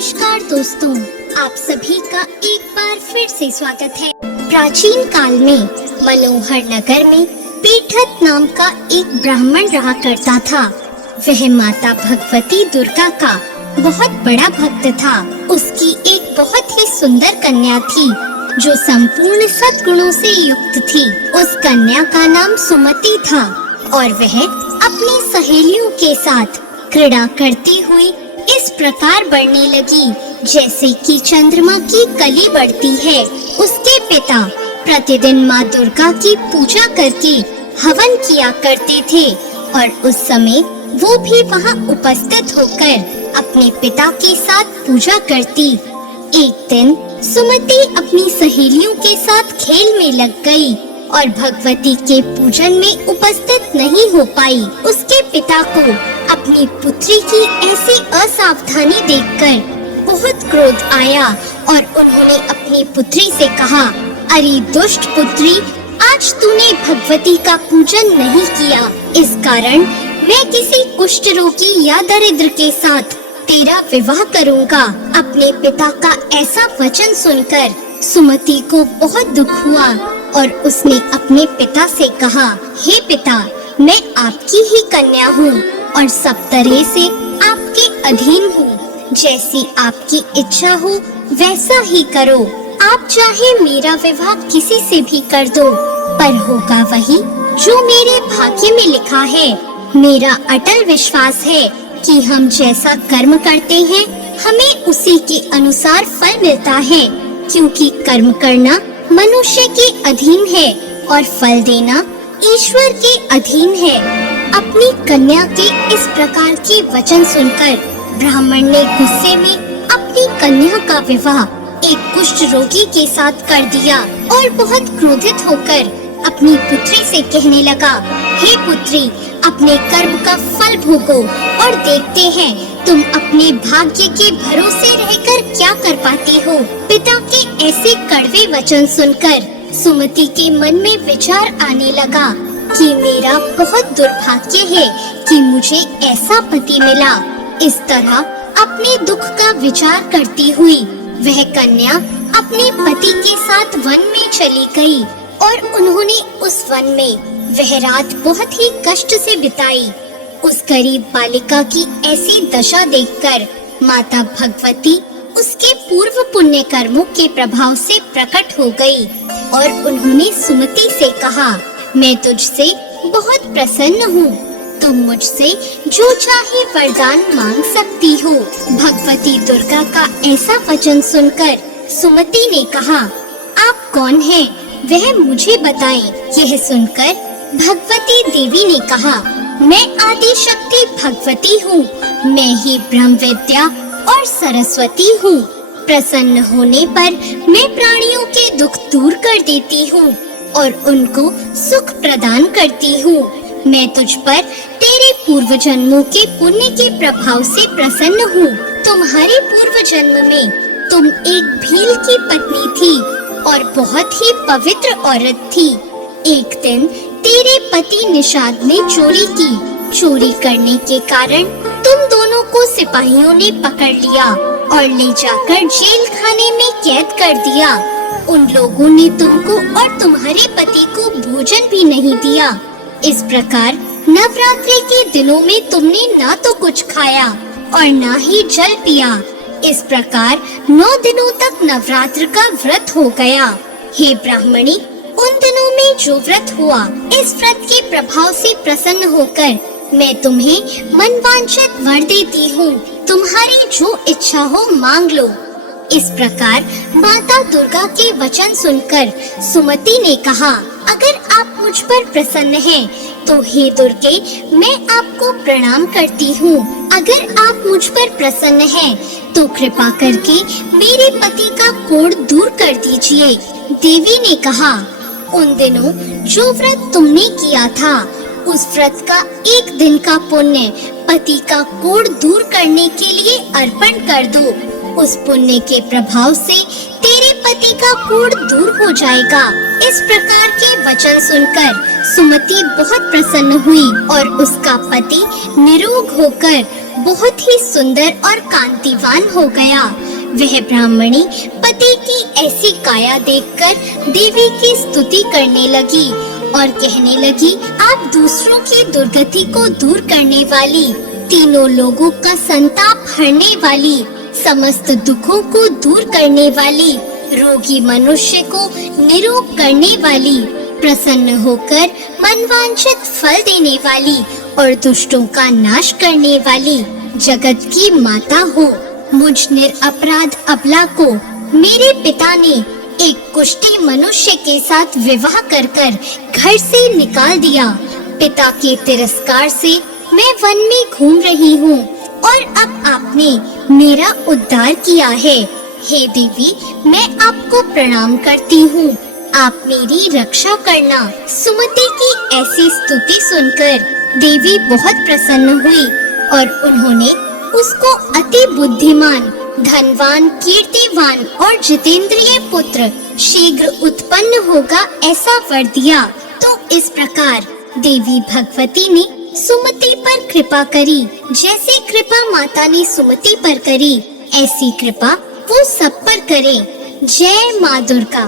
नमस्कार दोस्तों, आप सभी का एक बार फिर से स्वागत है। प्राचीन काल में मनोहर नगर में पीठत नाम का एक ब्राह्मण रहा करता था। वह माता भगवती दुर्गा का बहुत बड़ा भक्त था। उसकी एक बहुत ही सुंदर कन्या थी जो संपूर्ण सद्गुणों से युक्त थी। उस कन्या का नाम सुमति था और वह अपनी सहेलियों के साथ क्रीड़ा करती हुई इस प्रकार बढ़ने लगी जैसे कि चंद्रमा की कली बढ़ती है। उसके पिता प्रतिदिन माँ दुर्गा की पूजा करके हवन किया करते थे और उस समय वो भी वहाँ उपस्थित होकर अपने पिता के साथ पूजा करती। एक दिन सुमति अपनी सहेलियों के साथ खेल में लग गई और भगवती के पूजन में उपस्थित नहीं हो पाई। उसके पिता को अपनी पुत्री की ऐसी असावधानी देखकर बहुत क्रोध आया और उन्होंने अपनी पुत्री से कहा, अरे दुष्ट पुत्री, आज तूने भगवती का पूजन नहीं किया। इस कारण मैं किसी कुष्ठ रोगी या दरिद्र के साथ तेरा विवाह करूंगा। अपने पिता का ऐसा वचन सुनकर सुमति को बहुत दुख हुआ और उसने अपने पिता से कहा, हे पिता, मैं आपकी ही कन्या हूँ और सब तरह से आपके अधीन हूँ। जैसी आपकी इच्छा हो वैसा ही करो। आप चाहे मेरा विवाह किसी से भी कर दो, पर होगा वही जो मेरे भाग्य में लिखा है। मेरा अटल विश्वास है कि हम जैसा कर्म करते हैं हमें उसी के अनुसार फल मिलता है, क्योंकि कर्म करना मनुष्य के अधीन है और फल देना ईश्वर के अधीन है। अपनी कन्या के इस प्रकार के वचन सुनकर ब्राह्मण ने गुस्से में अपनी कन्या का विवाह एक कुष्ठ रोगी के साथ कर दिया और बहुत क्रोधित होकर अपनी पुत्री से कहने लगा, हे पुत्री, अपने कर्म का फल भोगो और देखते हैं तुम अपने भाग्य के भरोसे रहकर क्या कर पाती हो। पिता के ऐसे कड़वे वचन सुनकर सुमति के मन में विचार आने लगा कि मेरा बहुत दुर्भाग्य है कि मुझे ऐसा पति मिला। इस तरह अपने दुख का विचार करती हुई वह कन्या अपने पति के साथ वन में चली गई और उन्होंने उस वन में वह रात बहुत ही कष्ट से बिताई। उस गरीब बालिका की ऐसी दशा देखकर माता भगवती उसके पूर्व पुण्य कर्मों के प्रभाव से प्रकट हो गई और उन्होंने सुमति से कहा, मैं तुझसे बहुत प्रसन्न हूँ। तुम मुझसे जो चाहे वरदान मांग सकती हो। भगवती दुर्गा का ऐसा वचन सुनकर सुमति ने कहा, आप कौन हैं? वह मुझे बताएं। यह सुनकर भगवती देवी ने कहा, मैं आदि शक्ति भगवती हूँ। मैं ही ब्रह्म विद्या और सरस्वती हूँ। प्रसन्न होने पर मैं प्राणियों के दुख दूर कर देती हूँ और उनको सुख प्रदान करती हूँ। मैं तुझ पर तेरे पूर्व जन्मों के पुण्य के प्रभाव से प्रसन्न हूँ। तुम्हारे पूर्व जन्म में तुम एक भील की पत्नी थी और बहुत ही पवित्र औरत थी। एक दिन तेरे पति निषाद ने चोरी की। चोरी करने के कारण तुम दोनों को सिपाहियों ने पकड़ लिया और ले जाकर जेल खाने में कैद कर दिया। उन लोगों ने तुमको और तुम्हारे पति को भोजन भी नहीं दिया। इस प्रकार नवरात्रि के दिनों में तुमने ना तो कुछ खाया और ना ही जल पिया। इस प्रकार 9 दिनों तक नवरात्र का व्रत हो गया। हे ब्राह्मणी, उन दिनों में जो व्रत हुआ, इस व्रत के प्रभाव से प्रसन्न होकर मैं तुम्हें मनवांछित वर देती हूँ। तुम्हारी जो इच्छा हो मांग लो। इस प्रकार माता दुर्गा के वचन सुनकर सुमति ने कहा, अगर आप मुझ पर प्रसन्न हैं, तो हे दुर्गे, मैं आपको प्रणाम करती हूँ। अगर आप मुझ पर प्रसन्न हैं, तो कृपा करके मेरे पति का कोढ़ दूर कर दीजिए। देवी ने कहा, उन दिनों जो व्रत तुमने किया था, उस व्रत का एक दिन का पुण्य पति का कोढ़ दूर करने के लिए अर्पण कर दो। उस पुण्य के प्रभाव से तेरे पति का कोढ़ दूर हो जाएगा। इस प्रकार के वचन सुनकर सुमति बहुत प्रसन्न हुई और उसका पति निरोग होकर बहुत ही सुंदर और कांतिवान हो गया। वह ब्राह्मणी पति की ऐसी काया देखकर देवी की स्तुति करने लगी और कहने लगी, आप दूसरों की दुर्गति को दूर करने वाली, तीनों लोगों का संताप हरने वाली, समस्त दुखों को दूर करने वाली, रोगी मनुष्य को निरोग करने वाली, प्रसन्न होकर मनवांछित फल देने वाली और दुष्टों का नाश करने वाली जगत की माता हो। मुझ निरपराध अबला को मेरे पिता ने एक कुष्ठी मनुष्य के साथ विवाह कर घर से निकाल दिया। पिता के तिरस्कार से मैं वन में घूम रही हूँ और अब आपने मेरा उद्धार किया है। हे देवी, मैं आपको प्रणाम करती हूँ, आप मेरी रक्षा करना। सुमति की ऐसी स्तुति सुनकर देवी बहुत प्रसन्न हुई और उन्होंने उसको अति बुद्धिमान, धनवान, कीर्तिवान और जितेंद्रिय पुत्र शीघ्र उत्पन्न होगा ऐसा वर दिया। तो इस प्रकार देवी भगवती ने सुमति पर कृपा करी। जैसी कृपा माता ने सुमति पर करी, ऐसी कृपा वो सब पर करे। जय माँ दुर्गा।